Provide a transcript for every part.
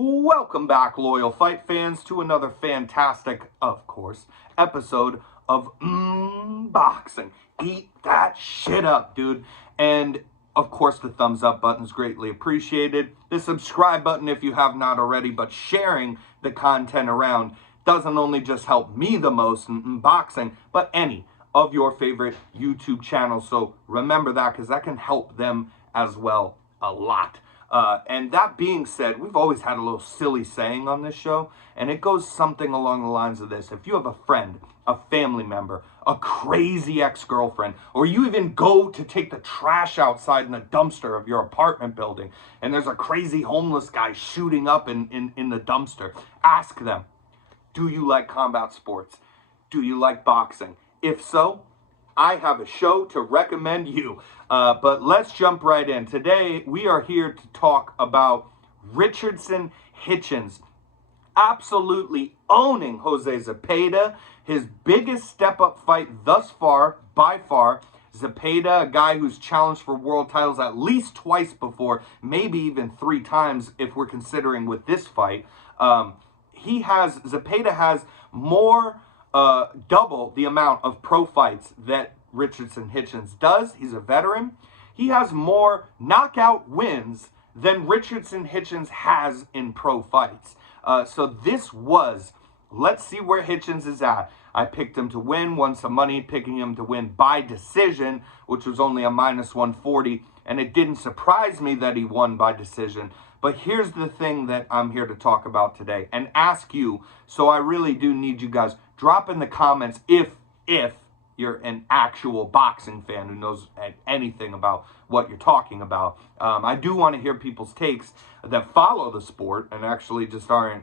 Welcome back, loyal fight fans, to another fantastic, of course, episode of Boxing. Eat that shit up, dude. And, of course, the thumbs up button is greatly appreciated. The subscribe button if you have not already, but sharing the content around doesn't only just help me the most in boxing, but any of your favorite YouTube channels. So remember that, because that can help them as well a lot. And that being said, we've always had a little silly saying on this show, and it goes something along the lines of this. If you have a friend, a family member, a crazy ex-girlfriend, or you even go to take the trash outside in the dumpster of your apartment building, and there's a crazy homeless guy shooting up in the dumpster, ask them, do you like combat sports? Do you like boxing? If so, I have a show to recommend you. But let's jump right in. Today, we are here to talk about Richardson Hitchens absolutely owning Jose Zepeda. His biggest step-up fight thus far, by far. Zepeda, a guy who's challenged for world titles at least twice before, maybe even 3 times if we're considering with this fight. Zepeda has more, double the amount of pro fights that Richardson Hitchens does. He's a veteran. He has more knockout wins than Richardson Hitchens has in pro fights. So this was, let's see where Hitchens is at. I picked him to win, won some money picking him to win by decision, which was only a -140, and it didn't surprise me that he won by decision. But here's the thing that I'm here to talk about today and ask you, so I really do need you guys, drop in the comments if you're an actual boxing fan who knows anything about what you're talking about. I do want to hear people's takes that follow the sport and actually just aren't,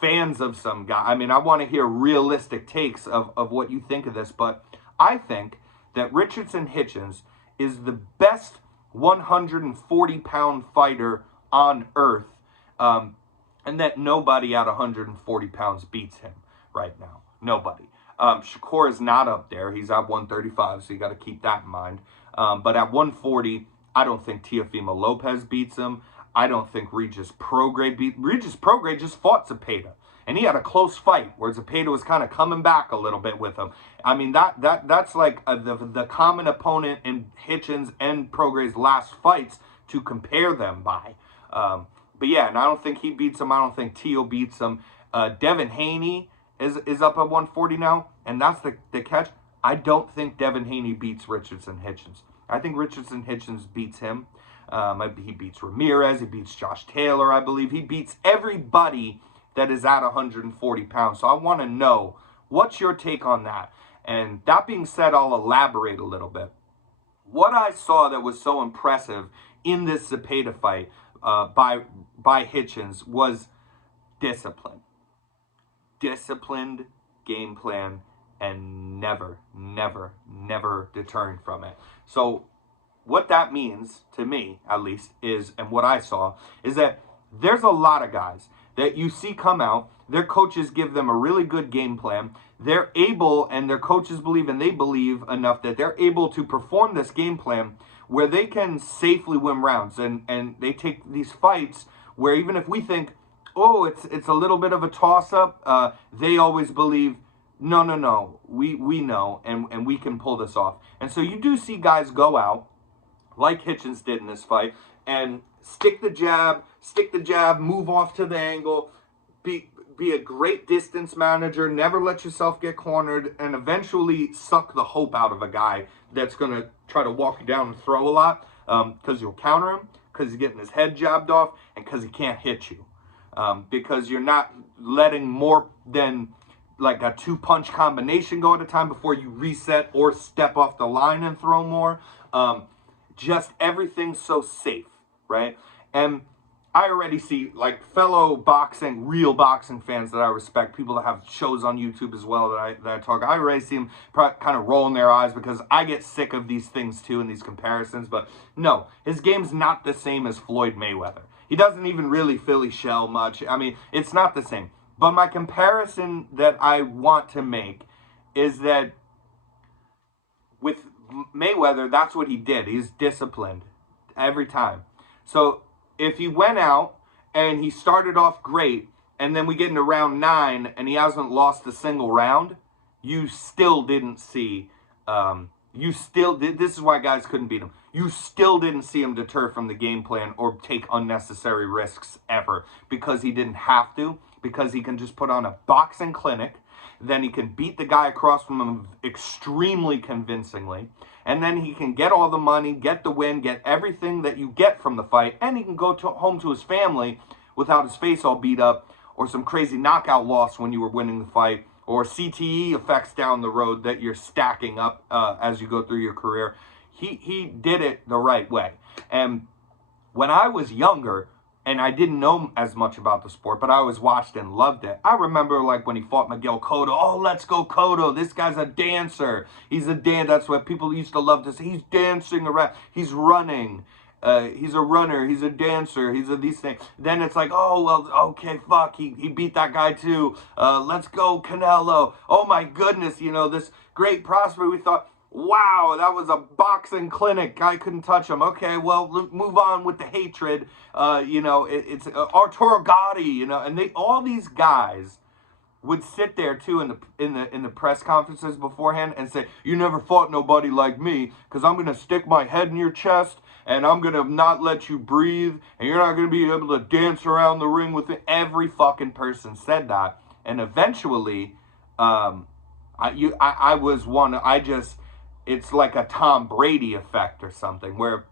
fans of some guy. I mean, I want to hear realistic takes of what you think of this, but I think that Richardson Hitchens is the best 140-pound fighter on earth, and that nobody at 140 pounds beats him right now. Nobody. Shakur is not up there. He's at 135, so you got to keep that in mind. But at 140, I don't think Teofimo Lopez beats him. I don't think Regis Prograis just fought Zepeda, and he had a close fight where Zepeda was kind of coming back a little bit with him. I mean, that's like the common opponent in Hitchens and Prograis' last fights to compare them by. But yeah, and I don't think he beats him. I don't think Teo beats him. Devin Haney is up at 140 now, and that's the catch. I don't think Devin Haney beats Richardson Hitchens. I think Richardson Hitchens beats him. He beats Ramirez. He beats Josh Taylor, I believe. He beats everybody that is at 140 pounds. So I want to know, what's your take on that? And that being said, I'll elaborate a little bit. What I saw that was so impressive in this Zepeda fight by Hitchens was discipline. Disciplined game plan and never deterring from it. So what that means to me, at least, is, and what I saw, is that there's a lot of guys that you see come out, their coaches give them a really good game plan, they're able, and their coaches believe, and they believe enough that they're able to perform this game plan where they can safely win rounds, and they take these fights where even if we think, oh, it's a little bit of a toss-up, they always believe, no, we know, and we can pull this off. And so you do see guys go out, like Hitchens did in this fight, and stick the jab, move off to the angle, be a great distance manager, never let yourself get cornered, and eventually suck the hope out of a guy that's going to try to walk you down and throw a lot, because you'll counter him, because he's getting his head jabbed off, and because he can't hit you. Because you're not letting more than like a 2-punch combination go at a time before you reset or step off the line and throw more. Just everything's so safe, right? And I already see, like, fellow real boxing fans that I respect, people that have shows on YouTube as well that I talk, I already see them kind of rolling their eyes because I get sick of these things too and these comparisons. But no, his game's not the same as Floyd Mayweather. He doesn't even really Philly shell much. I mean, it's not the same. But my comparison that I want to make is that with Mayweather, that's what he did. He's disciplined every time. So if he went out and he started off great, and then we get into round 9, and he hasn't lost a single round, you still didn't see, this is why guys couldn't beat him. You still didn't see him deter from the game plan or take unnecessary risks ever, because he didn't have to, because he can just put on a boxing clinic, then he can beat the guy across from him extremely convincingly, and then he can get all the money, get the win, get everything that you get from the fight, and he can go home to his family without his face all beat up, or some crazy knockout loss when you were winning the fight, or CTE effects down the road that you're stacking up as you go through your career. He did it the right way. And when I was younger, and I didn't know as much about the sport, but I always watched and loved it. I remember like when he fought Miguel Cotto. Oh, let's go Cotto. This guy's a dancer. He's a dancer. That's what people used to love to say. He's dancing around. He's running. He's a runner. He's a dancer. He's these things. Then it's like, oh, well, okay, fuck. He beat that guy too. Let's go Canelo. Oh, my goodness. You know, this great prospect. We thought, wow, that was a boxing clinic. Guy couldn't touch him. Okay, well, move on with the hatred. You know, it's Arturo Gotti. You know, and all these guys would sit there too in the press conferences beforehand and say, "You never fought nobody like me, because I'm gonna stick my head in your chest and I'm gonna not let you breathe, and you're not gonna be able to dance around the ring with it." Every fucking person said that, and eventually, I was one. It's like a Tom Brady effect or something, where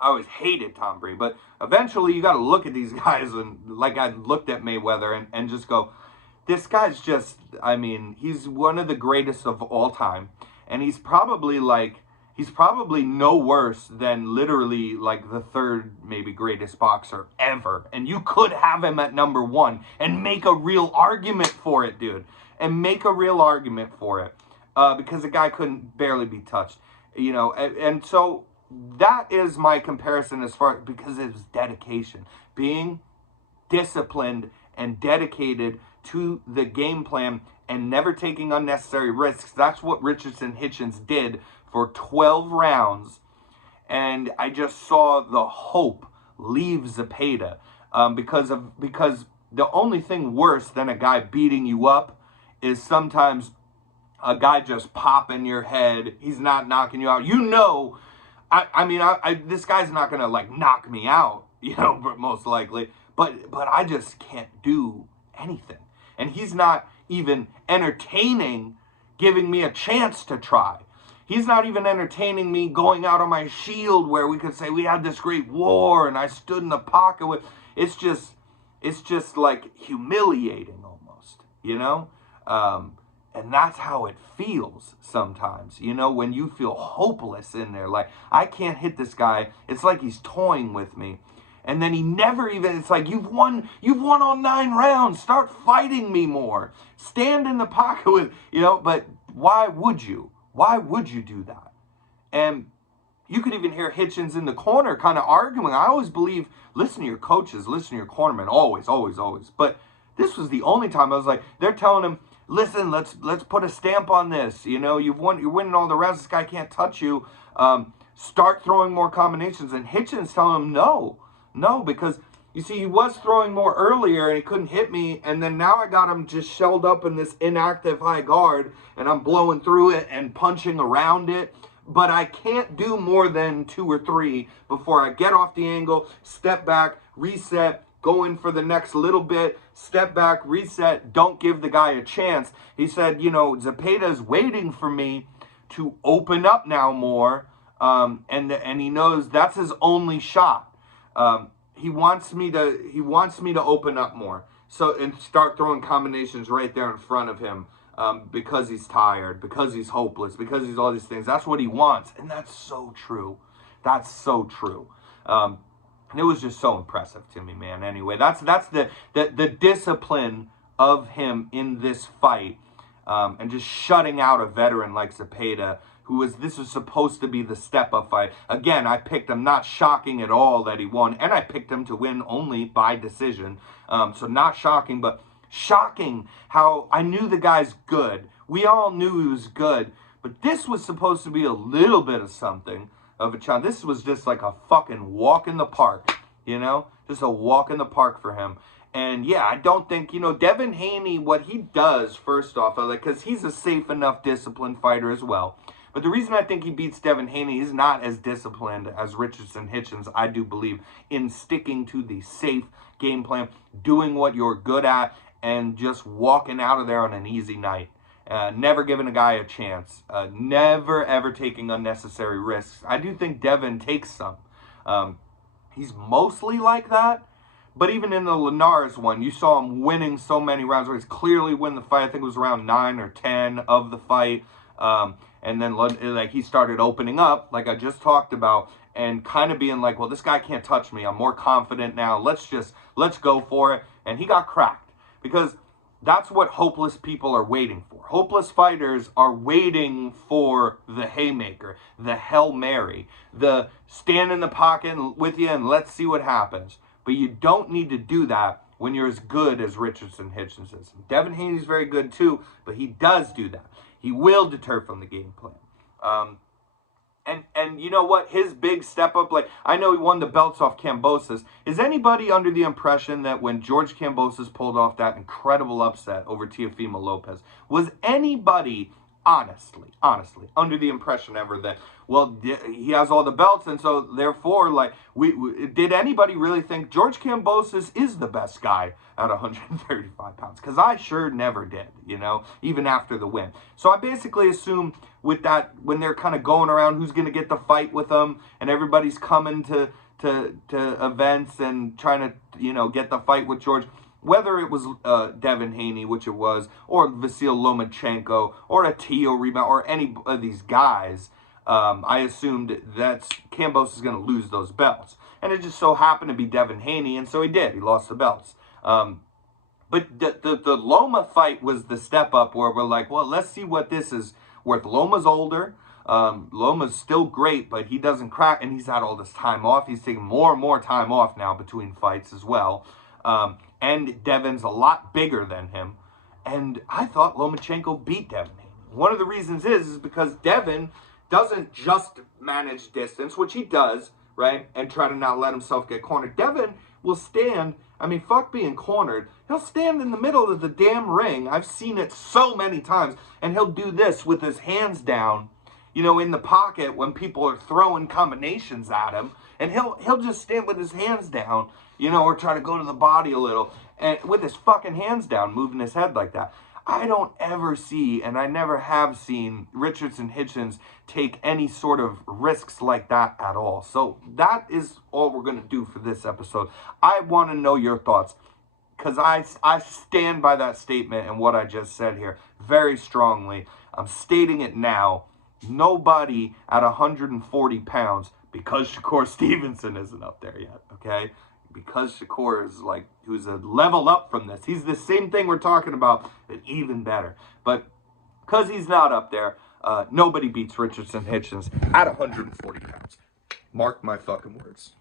I always hated Tom Brady, but eventually you got to look at these guys, and like I looked at Mayweather and just go, this guy's just, I mean, he's one of the greatest of all time, and he's probably no worse than literally like the third maybe greatest boxer ever, and you could have him at number 1 and make a real argument for it, dude, because the guy couldn't barely be touched, you know, and so that is my comparison as far, because it was dedication, being disciplined and dedicated to the game plan and never taking unnecessary risks. That's what Richardson Hitchens did for 12 rounds, and I just saw the hope leave Zepeda, because the only thing worse than a guy beating you up is sometimes a guy just popping your head. He's not knocking you out. You know, this guy's not gonna like knock me out, you know, most likely. But I just can't do anything, and he's not even entertaining giving me a chance to try. He's not even entertaining me going out on my shield where we could say we had this great war and I stood in the pocket with. It's just like humiliating almost, you know. And that's how it feels sometimes, you know, when you feel hopeless in there. Like, I can't hit this guy. It's like he's toying with me. And then he never even, it's like, you've won all 9 rounds. Start fighting me more. Stand in the pocket with, you know, but why would you? Why would you do that? And you could even hear Hitchens in the corner kind of arguing. I always believe, listen to your coaches, listen to your cornermen, always, always, always. But this was the only time I was like, they're telling him, listen, let's put a stamp on this. You know, you're winning all the rounds. This guy can't touch you. Start throwing more combinations. And Hitchens telling him no, because you see, he was throwing more earlier and he couldn't hit me. And then now I got him just shelled up in this inactive high guard, and I'm blowing through it and punching around it. But I can't do more than 2 or 3 before I get off the angle, step back, reset, go in for the next little bit, step back, reset, don't give the guy a chance. He said, you know, Zepeda's waiting for me to open up now more, and he knows that's his only shot. He wants me to open up more, so, and start throwing combinations right there in front of him, because he's tired, because he's hopeless, because he's all these things. That's what he wants, and that's so true. That's so true. And it was just so impressive to me, man. Anyway, that's the discipline of him in this fight, and just shutting out a veteran like Zepeda, this was supposed to be the step-up fight. Again, I picked him, not shocking at all that he won, and I picked him to win only by decision. So not shocking, but shocking how I knew the guy's good. We all knew he was good, but this was supposed to be a little bit of something of a challenge. This was just like a fucking walk in the park. You know, just a walk in the park for him. And yeah, I don't think, Devin Haney, what he does, first off, because he's a safe enough, disciplined fighter as well. But the reason I think he beats Devin Haney, he's not as disciplined as Richardson Hitchens, I do believe, in sticking to the safe game plan, doing what you're good at, and just walking out of there on an easy night. Never giving a guy a chance. Never, ever taking unnecessary risks. I do think Devin takes some. He's mostly like that. But even in the Linares one, you saw him winning so many rounds where he's clearly win the fight. I think it was around 9 or 10 of the fight. And then like he started opening up, like I just talked about, and kind of being like, well, this guy can't touch me. I'm more confident now. Let's go for it. And he got cracked because that's what hopeless people are waiting for. Hopeless fighters are waiting for the haymaker, the Hail Mary, the stand in the pocket with you and let's see what happens. But you don't need to do that when you're as good as Richardson Hitchens is. Devin Haney's very good too, but he does do that. He will deter from the game plan. And you know what? His big step up, like, I know he won the belts off Kambosos. Is anybody under the impression that when George Kambosos pulled off that incredible upset over Teofimo Lopez, was anybody honestly, under the impression ever that, well, he has all the belts, and so therefore, like, did anybody really think George Kambosos is the best guy at 135 pounds? Because I sure never did, even after the win. So I basically assume with that, when they're kind of going around who's going to get the fight with them, and everybody's coming to events and trying to, get the fight with George, whether it was Devin Haney, which it was, or Vasyl Lomachenko, or a Tio rebound, or any of these guys, I assumed that Kambosos is going to lose those belts. And it just so happened to be Devin Haney, and so he did. He lost the belts. But the Loma fight was the step up where we're like, well, let's see what this is worth. Loma's older. Loma's still great, but he doesn't crack, and he's had all this time off. He's taking more and more time off now between fights as well. And Devin's a lot bigger than him. And I thought Lomachenko beat Devin Haney. One of the reasons is because Devin doesn't just manage distance, which he does, right? And try to not let himself get cornered. Devin will stand, fuck being cornered. He'll stand in the middle of the damn ring. I've seen it so many times. And he'll do this with his hands down, in the pocket when people are throwing combinations at him. And he'll just stand with his hands down, or try to go to the body a little, and with his fucking hands down, moving his head like that. I don't ever see, and I never have seen, Richardson Hitchens take any sort of risks like that at all. So that is all we're going to do for this episode. I want to know your thoughts, because I stand by that statement and what I just said here very strongly. I'm stating it now. Nobody at 140 pounds, because Shakur Stevenson isn't up there yet, okay? Because Shakur is who's a level up from this. He's the same thing we're talking about, but even better. But because he's not up there, nobody beats Richardson Hitchens at 140 pounds. Mark my fucking words.